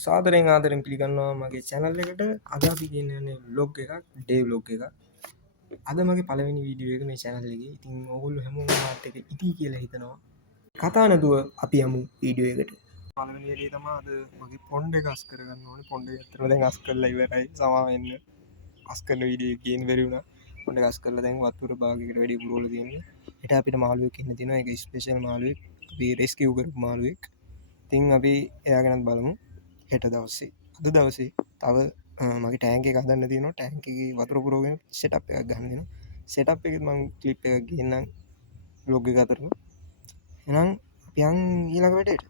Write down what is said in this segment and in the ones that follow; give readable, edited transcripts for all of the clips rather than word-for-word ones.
සාදරෙන් ආදරෙන් පිළිගන්නවා මගේ channel එකට. අද අපි ගෙන්නන්නේ vlog එකක්, day vlog එකක්. අද මගේ පළවෙනි වීඩියෝ එක මේ channel එකේ. ඉතින් ඕගොල්ලෝ හැමෝම මාත් එක්ක ඉති කියලා හිතනවා. කතා නැතුව අපි යමු වීඩියෝ එකට. පළවෙනි වැඩේ තමයි අද මගේ පොණ්ඩ එක අස් කරගන්න ඕනේ. පොණ්ඩ එක ඇත්තටම දැන් අස් කරලා ඉවරයි. සමා වෙන්න. අස් කරන වීඩියෝ එක ගේන්න බැරි වුණා. පොණ්ඩ එක අස් කරලා දැන් වතුර භාගයකට වැඩි පුරවලා තියෙන්නේ. හෙට අපිට මාළුවෙක් ඉන්න තියෙනවා. ඒක ස්පෙෂල් මාළුවෙක්. අපි රෙස්කියු කරපු මාළුවෙක්. ඉතින් අපි එයා ගැනත් බලමු හෙට දවස්සේ. අද දවසේ තව මගේ ටෑන්ක් එක හදන්න තියෙනවා. ටෑන්ක් එකේ වතුර පුරවගෙන සෙටප් එකක් ගන්න වෙනවා. සෙටප් එකෙත් මම ක්ලිප් එකක් ගේන්නම් vlog එක අතරම. එහෙනම් අපි යන් ඊළඟ වැඩේට.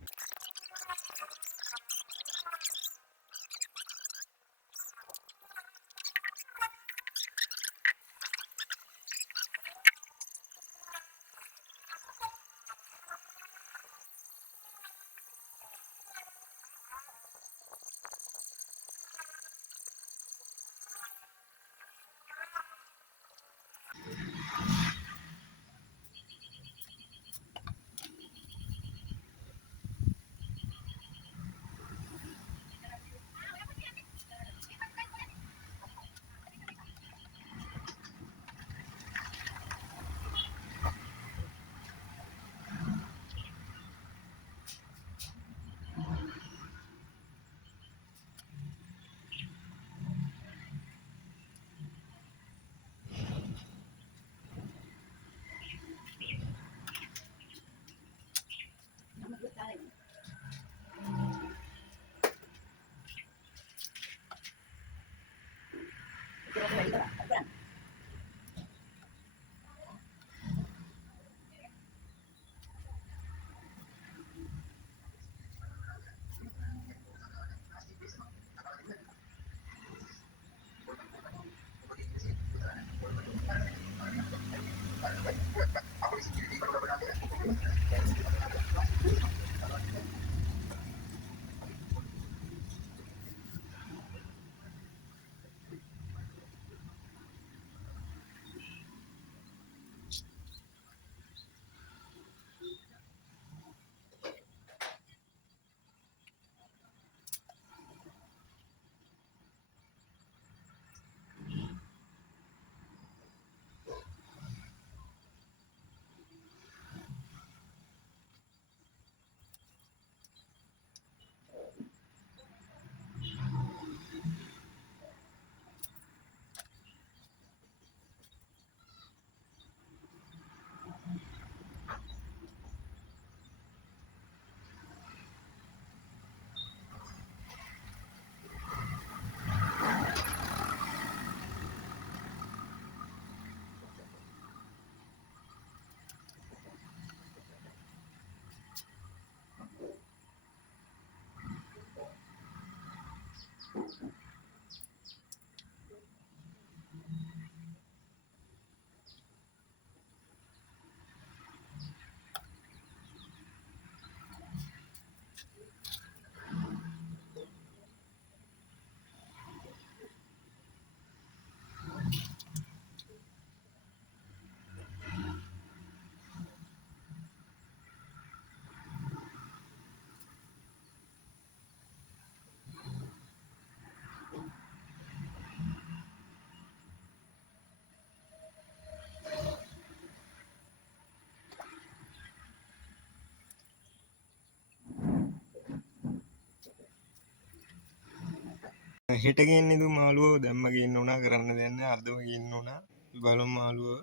හෙට ගේන්න දු මාළුවෝ දැම්ම ගේන්න උනා කරන්න දෙන්න අර්ධම ගේන්න උනා බලමු මාළුවෝ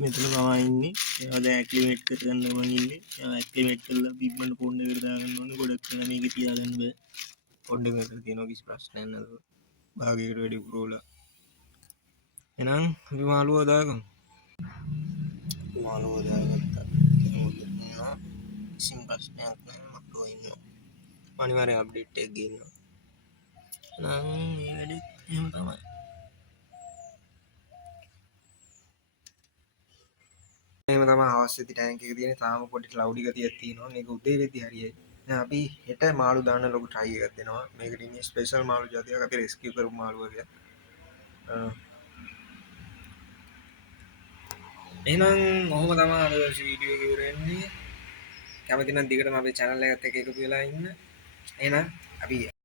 මෙතන තමයි ඉන්නේ. එයා දැන් ඇක්ලිමේට් කරගන්න මම ඉන්නේ. එයා ඇක්ලිමේට් කරලා බිම්මන්ට පොන්න එකට දාගන්න ඕනේ. ගොඩක් වෙලා මේක තියාගන්න බෑ. පොඩ්ඩක් මෙතන තියෙනවා කිසි ප්‍රශ්නයක් නේද? භාගයකට වැඩි පුරවලා. එහෙනම් අපි මාළුවෝ දාගමු. මාළුවෝ දාගත්තා. කිසිම ප්‍රශ්නයක් නැහැ. මාළුවෝ ඉන්නවා. අනිවාර්යෙන් අප්ඩේට් එක ගේනවා. නම් මේ වැඩේ එහෙම තමයි. එහෙම තමයි හවස් වෙද්දි ටැංක් එක තියෙන්නේ. තාම පොඩි ක්ලවුඩි ගතියක් තියෙනවා. මේක උදේ වෙද්දි හරියයි. දැන් අපි හෙට මාළු දාන්න ලොකු try එකක් දෙනවා. මේකට ඉන්නේ ස්පෙෂල් මාළු జాතියක් අපි රෙස්කියු කරපු මාළු වගේ. එහෙනම් ඔහොම තමයි අද වීඩියෝ එක ඉවර වෙන්නේ. කැමති නම් දිගටම අපේ channel එකත් එක්ක එකතු වෙලා ඉන්න. එහෙනම් අපි